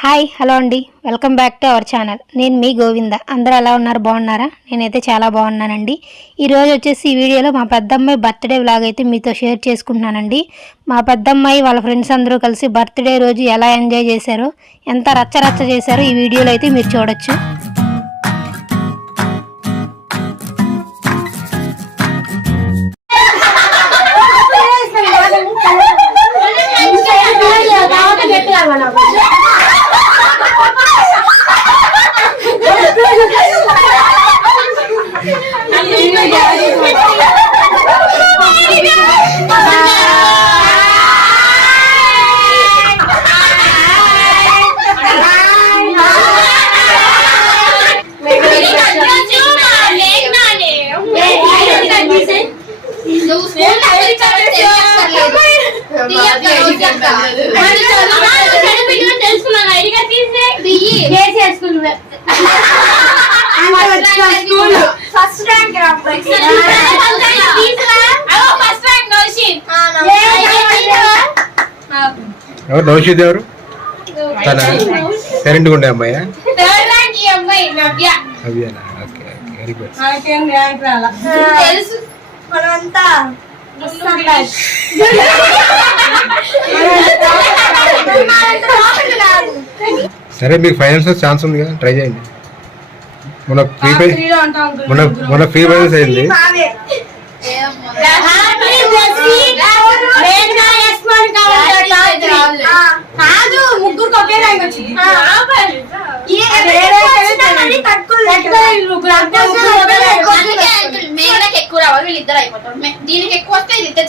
Hi hello అండి. Welcome back to our channel. నేను మీ గోవింద. అందరూ ఎలా ఉన్నారు? బాగున్నారా? నేనైతే చాలా బాగున్నానండి. ఈరోజు వచ్చేసి ఈ వీడియోలో మా పెద్దమ్మాయి బర్త్డే వ్లాగ్ అయితే మీతో షేర్ చేసుకుంటున్నానండి. మా పెద్దమ్మాయి వాళ్ళ ఫ్రెండ్స్ అందరూ కలిసి బర్త్డే రోజు ఎలా ఎంజాయ్ చేశారో ఎంత రచ్చ రచ్చ చేశారో ఈ వీడియోలో అయితే మీరు చూడొచ్చు. ఫస్ట్ ర్యాంక్ ఎవరు? నౌషిద్ ఎవరు? తన సైలెంట్గా ఉండే అమ్మాయా? అవియానా ఓకే ఓకే వెరీ గుడ్. తెలుసు. మనమంతా సరే మీకు ఫైనల్స్ ఛాన్స్ ఉంది కదా ట్రై చేయండి. మన ఫ్రీ ఫైర్ మన మన ఫ్రీ ఫైనల్స్ అయింది. ఎక్కువ రావాలి వీళ్ళిద్దరు అయిపోతారు. దీనికి ఎక్కువ వస్తే వాళ్ళిద్దరు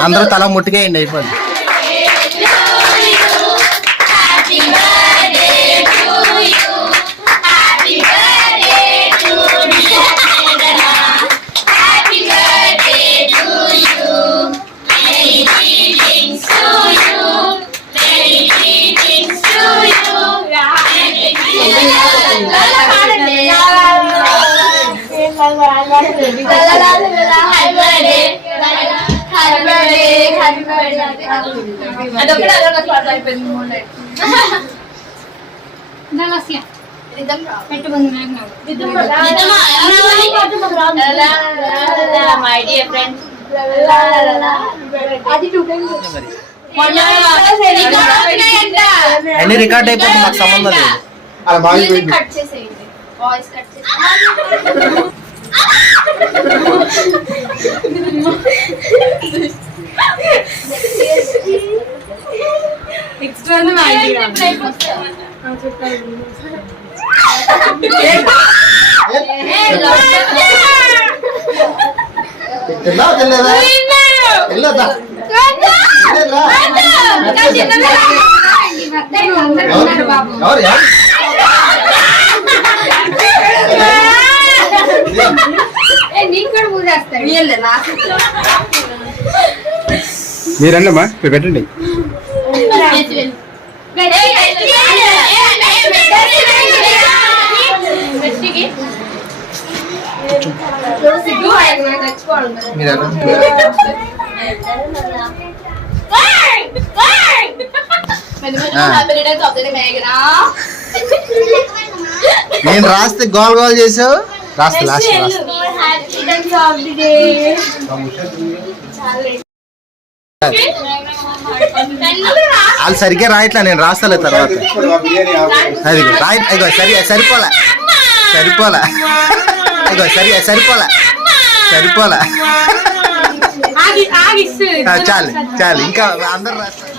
అందరూ తల ముట్టుకేయండి అయిపోయింది అన్ని రికార్డ్ అయిపోతుంది మాకు సంబంధం లేదు అలా మాగిపోయింది కట్ చేసేయండి వాయిస్ కట్ మీరన్నమ్మా మీరు పెట్టండి మీరు నేను రాస్తే గోల్ గోల్ చేసావు? రాస్తే లాస్ట్ లాస్ట్ వాళ్ళు సరిగ్గా రాయట్లా నేను రాస్తలే తర్వాత. అది రాయ ఇగో సరి సరిపోలే. సరిపోలే. ఇగో సరి సరిపోలే. సరిపోలే. చాలు చాలు. ఇంకా అందరు రాస్తారు.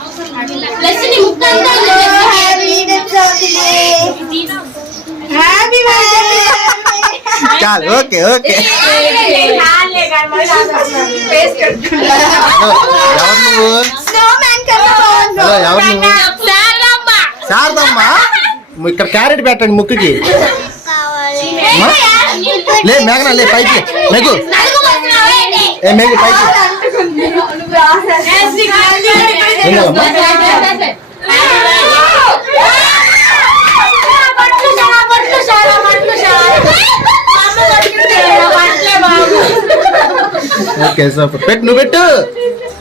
చాలు ఓకే ఓకే ఎవరు నువ్వు హలో ఎవరు నువ్వు ఇక్కడ క్యారెట్ పెట్టండి ముక్కుకి? లే మేఘనా లే పైకి మెగు ఏ మెగు పైకి? Okay super. పెట్టు నువ్వు పెట్టు.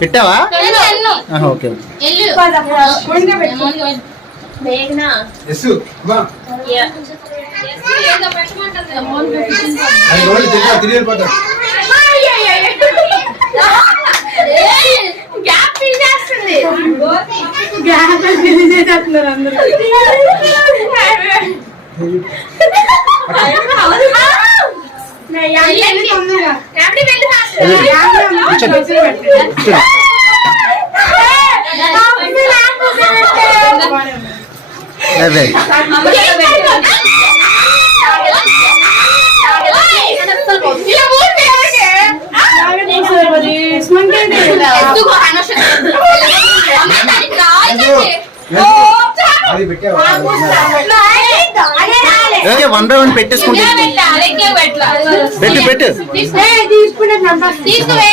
పెట్టావా? Okay yes okay one by one పెట్టేసుకుంటే పెట్టు పెట్టు. తీసుకువే.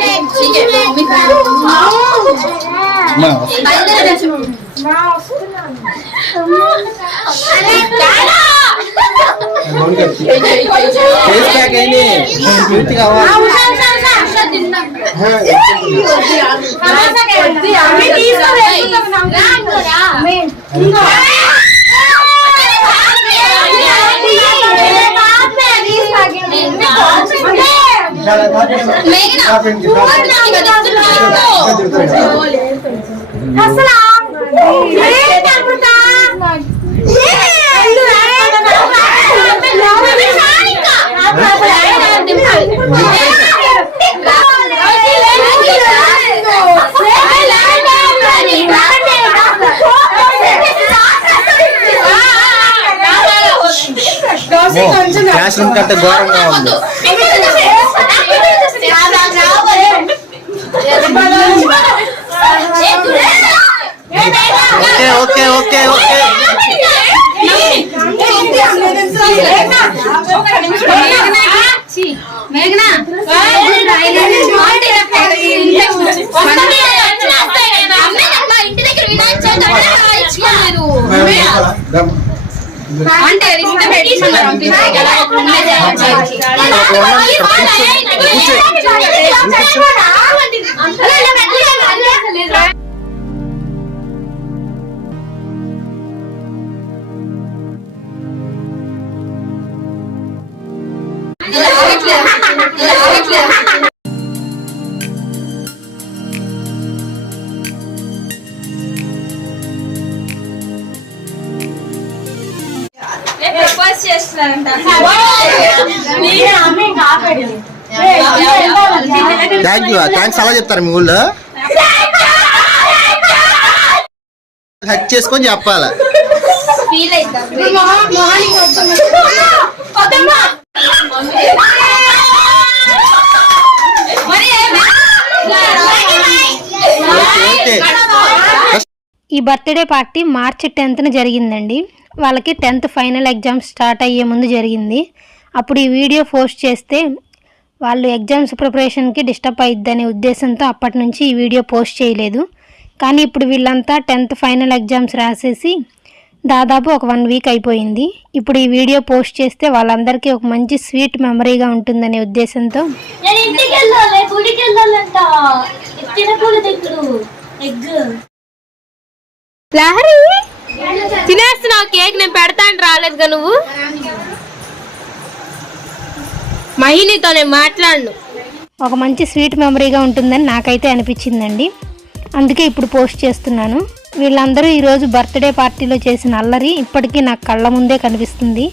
రాయాలి. అమ్మా, ఫేస్ ప్యాక్ అయింది పూర్తి కావాలి క్లాస్ రూమ్ కంటే ఘోరంగా ఉంది. Okay okay okay. ఓకే ఇంటి దగ్గర వినాయక చవితి అంటే రిష్ట పెట్టి పంపిస్తాయి ప్రపోజ్ చేస్తున్నారంట థ్యాంక్ యూ థ్యాంక్స్ అలా చెప్తారు మీ ఊళ్ళో. హక్ చేసుకొని చెప్పాలా. ఫీల్ ఈ బర్త్డే పార్టీ మార్చి టెన్త్న జరిగిందండి. వాళ్ళకి టెన్త్ ఫైనల్ ఎగ్జామ్స్ స్టార్ట్ అయ్యే ముందు జరిగింది. అప్పుడు ఈ వీడియో పోస్ట్ చేస్తే వాళ్ళు ఎగ్జామ్స్ ప్రిపరేషన్కి డిస్టర్బ్ అయ్యిద్దనే ఉద్దేశంతో అప్పటి నుంచి ఈ వీడియో పోస్ట్ చేయలేదు. కానీ ఇప్పుడు వీళ్ళంతా టెన్త్ ఫైనల్ ఎగ్జామ్స్ రాసేసి దాదాపు ఒక వన్ వీక్ అయిపోయింది. ఇప్పుడు ఈ వీడియో పోస్ట్ చేస్తే వాళ్ళందరికీ ఒక మంచి స్వీట్ మెమరీగా ఉంటుందనే ఉద్దేశంతో లహరి! తినేస్తున్నావు కేక్ నేను పెడతాను రాలేదుగా నువ్వు? మహిళతో నేను మాట్లాడను. ఒక మంచి స్వీట్ మెమరీగా ఉంటుందని నాకైతే అనిపించిందండి. అందుకే ఇప్పుడు పోస్ట్ చేస్తున్నాను. వీళ్ళందరూ ఈరోజు బర్త్డే పార్టీలో చేసిన అల్లరి ఇప్పటికీ నాకు కళ్ళ ముందే కనిపిస్తుంది.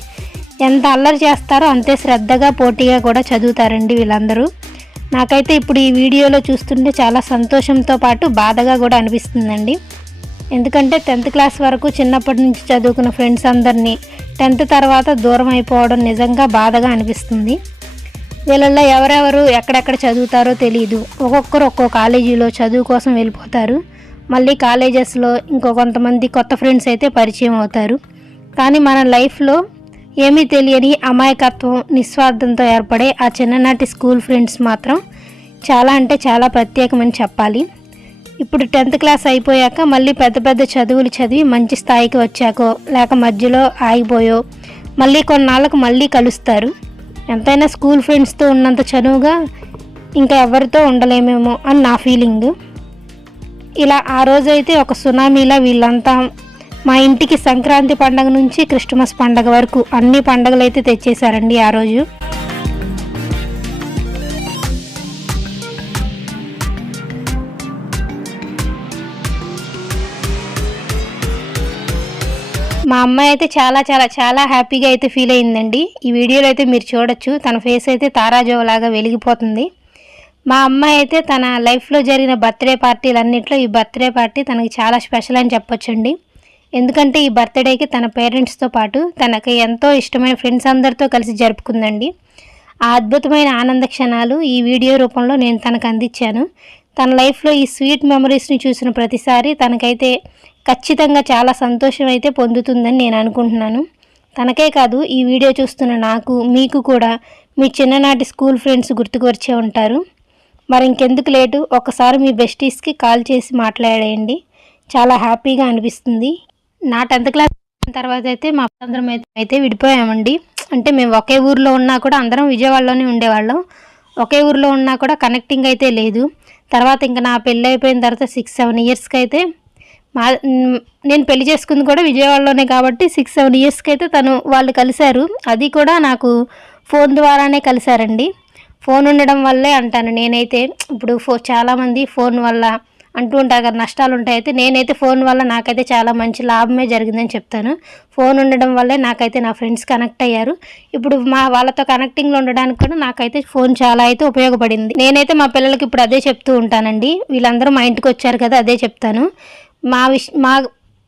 ఎంత అల్లరి చేస్తారో అంతే శ్రద్ధగా పోటీగా కూడా చదువుతారండి వీళ్ళందరూ. నాకైతే ఇప్పుడు ఈ వీడియోలో చూస్తుంటే చాలా సంతోషంతో పాటు బాధగా కూడా అనిపిస్తుందండి. ఎందుకంటే టెన్త్ క్లాస్ వరకు చిన్నప్పటి నుంచి చదువుకున్న ఫ్రెండ్స్ అందరినీ టెన్త్ తర్వాత దూరం అయిపోవడం నిజంగా బాధగా అనిపిస్తుంది. వీళ్ళల్లో ఎవరెవరు ఎక్కడెక్కడ చదువుతారో తెలియదు ఒక్కొక్కరు ఒక్కో కాలేజీలో చదువు కోసం వెళ్ళిపోతారు. మళ్ళీ కాలేజెస్లో ఇంకో కొంతమంది కొత్త ఫ్రెండ్స్ అయితే పరిచయం అవుతారు. కానీ మన లైఫ్లో ఏమీ తెలియని అమాయకత్వం నిస్వార్థంతో ఏర్పడే ఆ చిన్ననాటి స్కూల్ ఫ్రెండ్స్ మాత్రం చాలా అంటే చాలా ప్రత్యేకమని చెప్పాలి. ఇప్పుడు టెన్త్ క్లాస్ అయిపోయాక మళ్ళీ పెద్ద పెద్ద చదువులు చదివి మంచి స్థాయికి వచ్చాకో లేక మధ్యలో ఆగిపోయో మళ్ళీ కొన్నాళ్ళకు మళ్ళీ కలుస్తారు. ఎంతైనా స్కూల్ ఫ్రెండ్స్తో ఉన్నంత చనువుగా ఇంకా ఎవరితో ఉండలేమేమో అని నా ఫీలింగ్. ఇలా ఆ రోజైతే ఒక సునామీలా వీళ్ళంతా మా ఇంటికి సంక్రాంతి పండగ నుంచి క్రిస్టమస్ పండగ వరకు అన్ని పండగలు అయితే తెచ్చేశారండి ఆ రోజు. మా అమ్మాయి అయితే చాలా చాలా చాలా హ్యాపీగా అయితే ఫీల్ అయిందండి. ఈ వీడియోలో అయితే మీరు చూడొచ్చు. తన ఫేస్ అయితే తారాజోలాగా వెలిగిపోతుంది. మా అమ్మాయి అయితే తన లైఫ్లో జరిగిన బర్త్డే పార్టీలన్నింటిలో ఈ బర్త్డే పార్టీ తనకి చాలా స్పెషల్ అని చెప్పొచ్చండి. ఎందుకంటే ఈ బర్త్డేకి తన పేరెంట్స్తో పాటు తనకి ఎంతో ఇష్టమైన ఫ్రెండ్స్ అందరితో కలిసి జరుపుకుందండి. ఆ అద్భుతమైన ఆనంద క్షణాలు ఈ వీడియో రూపంలో నేను తనకు అందించాను. తన లైఫ్లో ఈ స్వీట్ మెమరీస్ని చూసిన ప్రతిసారి తనకైతే ఖచ్చితంగా చాలా సంతోషం అయితే పొందుతుందని నేను అనుకుంటున్నాను. తనకే కాదు ఈ వీడియో చూస్తున్న నాకు మీకు కూడా మీ చిన్ననాటి స్కూల్ ఫ్రెండ్స్ గుర్తుకు వచ్చే ఉంటారు. మరి ఇంకెందుకు లేటు ఒకసారి మీ బెస్టీస్కి కాల్ చేసి మాట్లాడేయండి. చాలా హ్యాపీగా అనిపిస్తుంది. నా టెన్త్ క్లాస్ తర్వాత అయితే మా అందరం అయితే అయితే విడిపోయామండి. అంటే మేము ఒకే ఊర్లో ఉన్నా కూడా అందరం విజయవాడలోనే ఉండేవాళ్ళం. ఒకే ఊర్లో ఉన్నా కూడా కనెక్టింగ్ అయితే లేదు. తర్వాత ఇంకా నా పెళ్ళి అయిపోయిన తర్వాత సిక్స్ సెవెన్ ఇయర్స్కి అయితే మా నేను పెళ్ళి చేసుకుంది కూడా విజయవాడలోనే కాబట్టి సిక్స్ సెవెన్ ఇయర్స్కి అయితే తను వాళ్ళు కలిశారు. అది కూడా నాకు ఫోన్ ద్వారానే కలిశారండి. ఫోన్ ఉండడం వల్లే అంటాను నేనైతే. ఇప్పుడు ఫో చాలామంది ఫోన్ వల్ల అంటూ ఉంటారు కదా నష్టాలు ఉంటాయి అయితే నేనైతే ఫోన్ వల్ల నాకైతే చాలా మంచి లాభమే జరిగిందని చెప్తాను. ఫోన్ ఉండడం వల్లే నాకైతే నా ఫ్రెండ్స్ కనెక్ట్ అయ్యారు. ఇప్పుడు మా వాళ్ళతో కనెక్టింగ్లో ఉండడానికి కూడా నాకైతే ఫోన్ చాలా అయితే ఉపయోగపడింది. నేనైతే మా పిల్లలకి ఇప్పుడు అదే చెప్తూ ఉంటానండి. వీళ్ళందరూ మా ఇంటికి వచ్చారు కదా అదే చెప్తాను. మా విష్ మా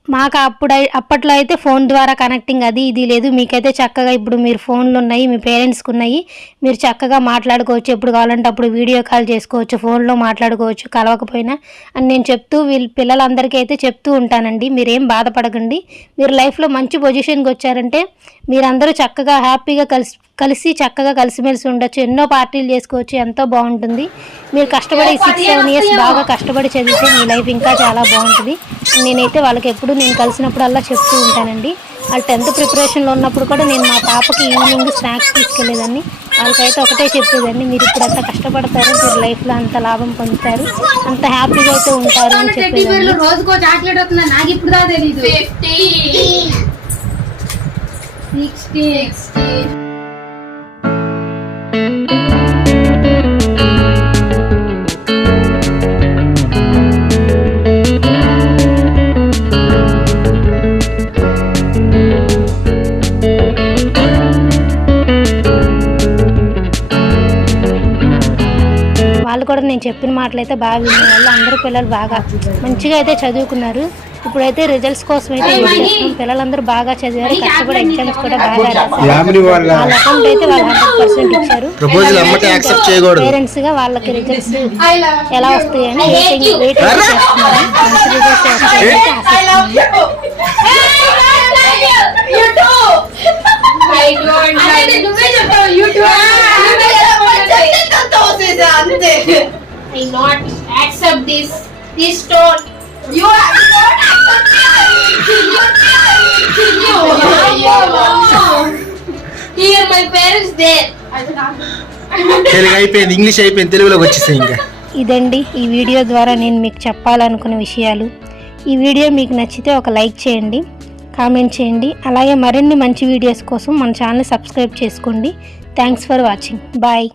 మాకు అప్పుడు అప్పట్లో అయితే ఫోన్ ద్వారా కనెక్టింగ్ అది ఇది లేదు. మీకైతే చక్కగా ఇప్పుడు మీరు ఫోన్లు ఉన్నాయి మీ పేరెంట్స్కి ఉన్నాయి. మీరు చక్కగా మాట్లాడుకోవచ్చు. ఎప్పుడు కావాలంటే అప్పుడు వీడియో కాల్ చేసుకోవచ్చు ఫోన్లో మాట్లాడుకోవచ్చు కలవకపోయినా. అని నేను చెప్తూ వీళ్ళ పిల్లలందరికీ అయితే చెప్తూ ఉంటానండి. మీరేం బాధపడకండి. మీరు లైఫ్లో మంచి పొజిషన్కి వచ్చారంటే మీరందరూ చక్కగా హ్యాపీగా కలిసి కలిసి చక్కగా కలిసిమెలిసి ఉండొచ్చు. ఎన్నో పార్టీలు చేసుకోవచ్చు. ఎంతో బాగుంటుంది. మీరు కష్టపడి సిక్స్ సెవెన్ ఇయర్స్ బాగా కష్టపడి చదివితే మీ లైఫ్ ఇంకా చాలా బాగుంటుంది. నేనైతే వాళ్ళకి ఎప్పుడు నేను కలిసినప్పుడల్లా చెప్తూ ఉంటానండి. వాళ్ళు టెన్త్ ప్రిపరేషన్లో ఉన్నప్పుడు కూడా నేను మా పాపకి ఈవినింగ్ స్నాక్స్ తీసుకెళ్ళేదాన్ని. వాళ్ళకైతే ఒకటే చెప్పేదాన్ని. మీరు ఇప్పుడు అంత కష్టపడతారు మీరు లైఫ్లో అంత లాభం పొందుతారు. అంత హ్యాపీగా అయితే ఉంటారు అని చెప్పేదాన్ని. సిక్స్టీ వాళ్ళు కూడా నేను చెప్పిన మాటలు అయితే బాగా వినేవాళ్ళు. అందరూ పిల్లలు బాగా మంచిగా అయితే చదువుకున్నారు. ఇప్పుడైతే రిజల్ట్స్ కోసం అయితే చేస్తున్నాం? పిల్లలందరూ బాగా చదివారు కష్టపడి ఎగ్జామ్స్ కూడా బాగా రాశారు. యామిని వాళ్ళ అకౌంట్ అయితే వాళ్ళు హండ్రెడ్ పర్సెంట్ ఇచ్చారు. ప్రపోజల్ అమ్మటే యాక్సెప్ట్ చేయకూడదు. పేరెంట్స్గా వాళ్ళకి రిజల్ట్స్ ఎలా వస్తాయని waiting wait You. are not here my parents there Telugu అయిపోయింది ఇంగ్లీష్ అయిపోయింది తెలుగులోకి వచ్చేసాయి ఇంకా. ఇదండి ఈ వీడియో ద్వారా నేను మీకు చెప్పాలనుకున్న విషయాలు. ఈ వీడియో మీకు నచ్చితే ఒక లైక్ చేయండి కామెంట్ చేయండి అలాగే మరిన్ని మంచి వీడియోస్ కోసం మన ఛానల్ సబ్స్క్రైబ్ చేసుకోండి. Thanks for watching bye